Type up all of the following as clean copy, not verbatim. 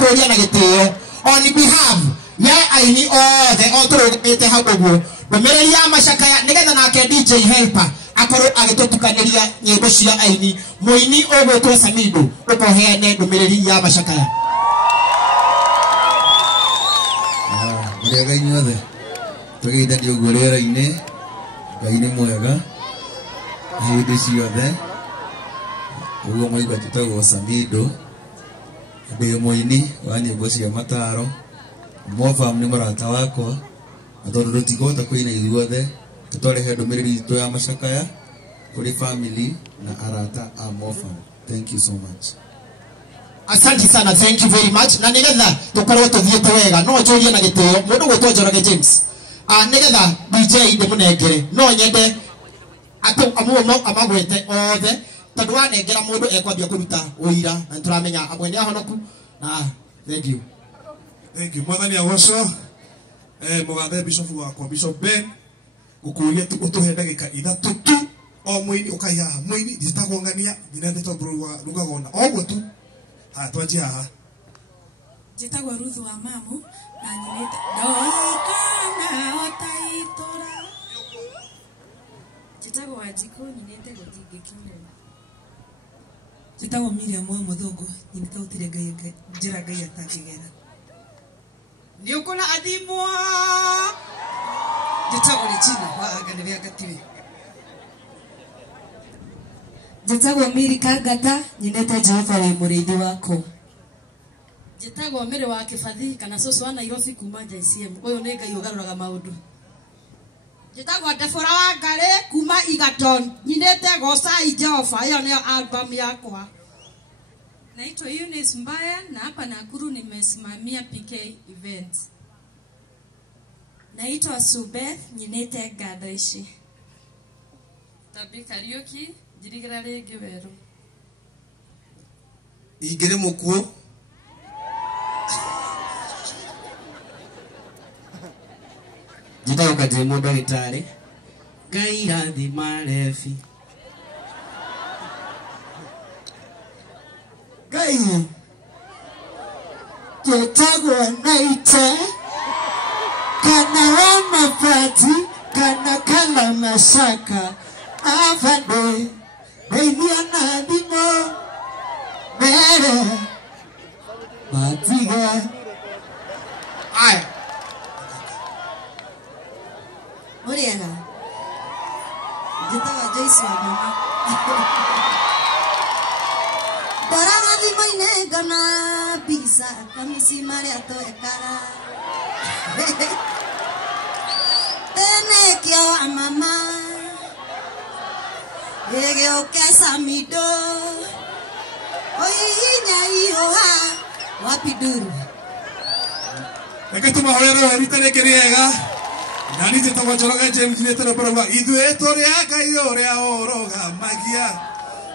turia na gitio on behalf ya aini othe oturugite hagugu Bumereri ya Mashakaya nigetha nake DJ Helper akoro agitutukaniria nyimbo cia aini muini ogwetwo Samido ukoheane Bumereri ya Mashakaya Muriaga inyuothe tugithanio gurera-ini Ngai ni mwega hindi ciothe uguo mwaigua tutagwo Samido ndi muini wa nyimbo cia mataro Mofam ni murata wakwa atondu rutigota kuina ithuothe tutorehe ndumiriri itu ya Mashakaya kuri family na arata a Mofam. Thank you so much. Asante sana, thank you very much. Na nigetha tukorwo tuthiete wega no njurie na gitio mundu gwetwo Njoroge James nigetha DJ ndi munengere no nyende atu amumo amagwete othe tondu wanengera mundu ekwambia kuruta uira na turamenya amwe ni ahonoku na thank you. Thank you. Mwathani agocwo mugathe bishop wakwa Bishop Ben gukuria utuhe ndagika ithatu tu o muini ukaiha muini nditagongania ndinende to bro wa rugagona ogwo tu twanjia haha Jitagwo Ruth wa mamu na nyinite ndokana otaitora Jitagwo Wanjiku nyinite guthingikire Jitagwo Miriam wa Muthungu nyinite utire Ngai njira Ngai atakigera Ni ukona adimwa Jitagwo Regina wa agane ya gatire Jitagwo Miri Kangata nyinete Jehova wa murithi wako Jitagwo Miri wa Kibathi kana soso wa Nairobi kuma JCM uyu ni Ngai ugaruraga maundu Jitagwo Debora wa Ngare kuma Egerton nyinete Gocai Jehova iyo ni album yakwa Naitwa Eunice Mbaya na hapa Nakuru nimesimamia PK events. Naitwa Subeth nyinete Ngatho ici. Tabi Kariuki njirigera ringi weru. Igere mukuo Jitagwo Kajemo ndagitari Ngai rathima Levi Ngai Jitagwo Naite kana wa Mabati kana kala Mashaka afande Beinia na dimo mere Matiga Aya Muriana Jitagwo Joyce wa mama Borana di moine gana pizza kamisi mariato ekara Tene kia wa mama Ege oke Samido Oinya ihoha wapiduru Eka tumahorero heritane keriega Nani Jitagwo Njoroge James nyinete no boroga ithue turia Ngai uria oroga magia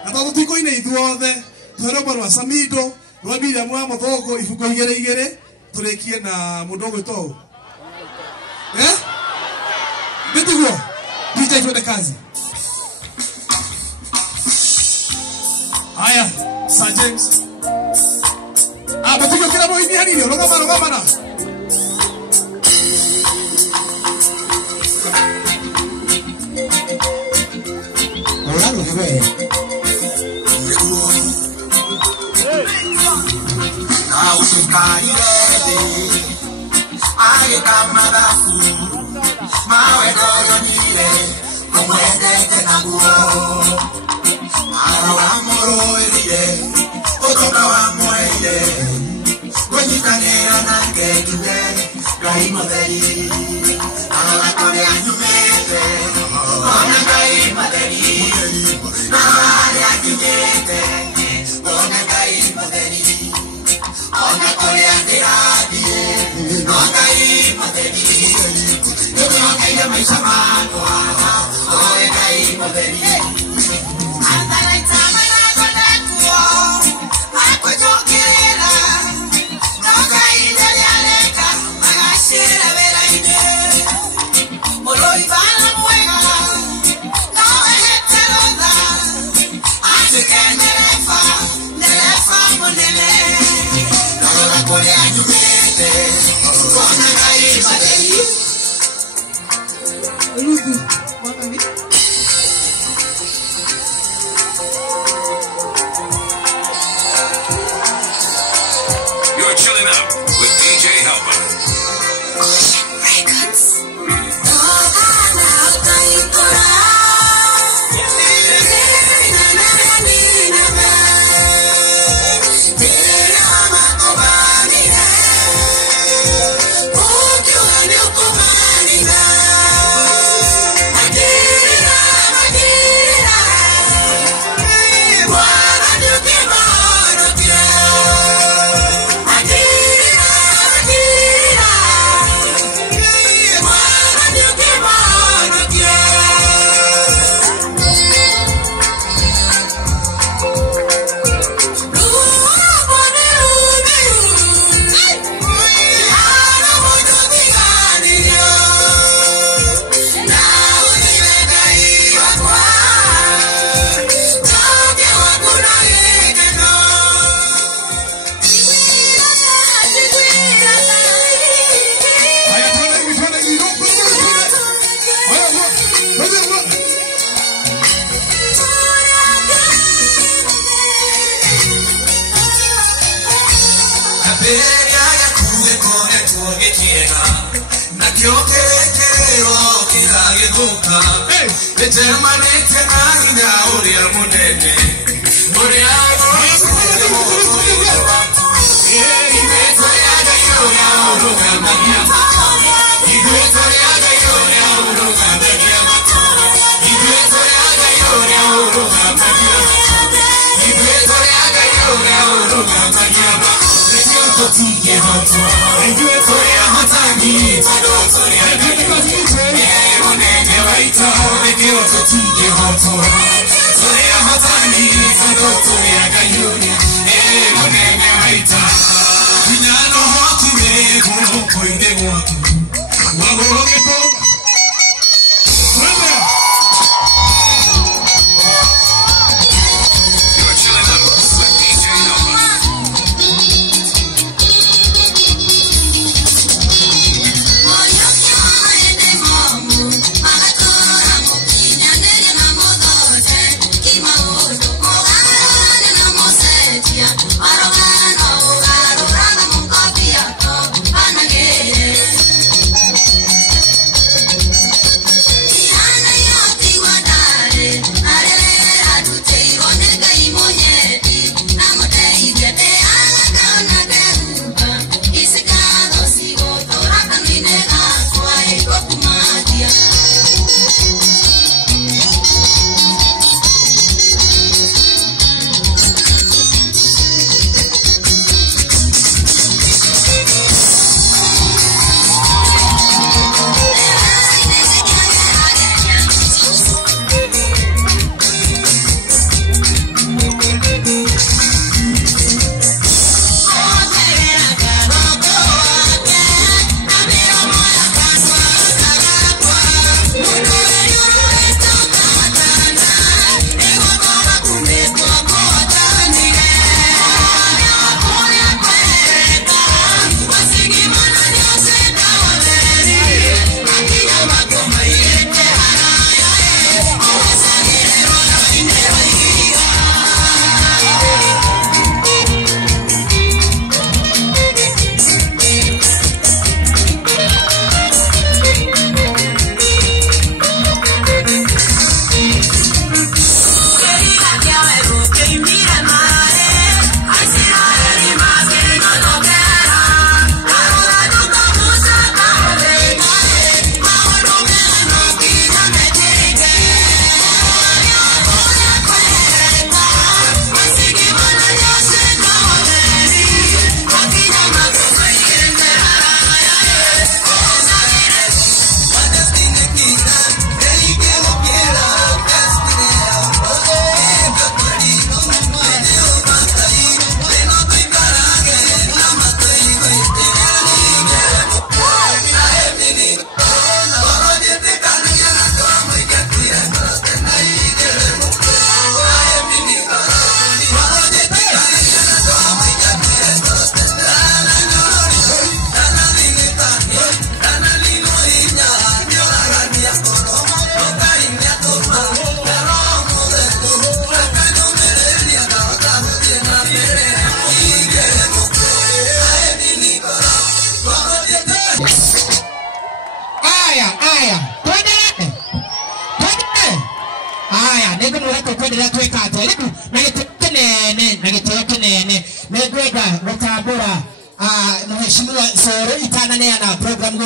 na tondu tikoine ithuothe Toro barwa Samido rwa Miriam wa Muthungu ibuko igere turikie na mundu gwitwo Bitiguo DJ twende kazi Haya Sir James Bitiguo kila moini hanini rogamana Oraro hiwe Aye kamadafu mawe doyo nile kumwendete na guo Arawa moro elide otoka wa mweile Kwenyitanera na ngejuwe Gai modeli Arawa kore anyumete Ona gai modeli Arawa anyumete Ona gai modeli Ona kore anderadie Ona imadeni Ona ina maisha makwa Ona imadeni Andala itama na konekuo Akwa jokirira Noga ile lialeka Magashira vera ine Molo ibana mwega Noga heteroda Asike nelefa Nelefa monele Noga chilling out with DJ Helper. nego murato kwendelea tuweka ateleku na giteo kinene negwenda gutambura mheshimiwa Soro itanane na program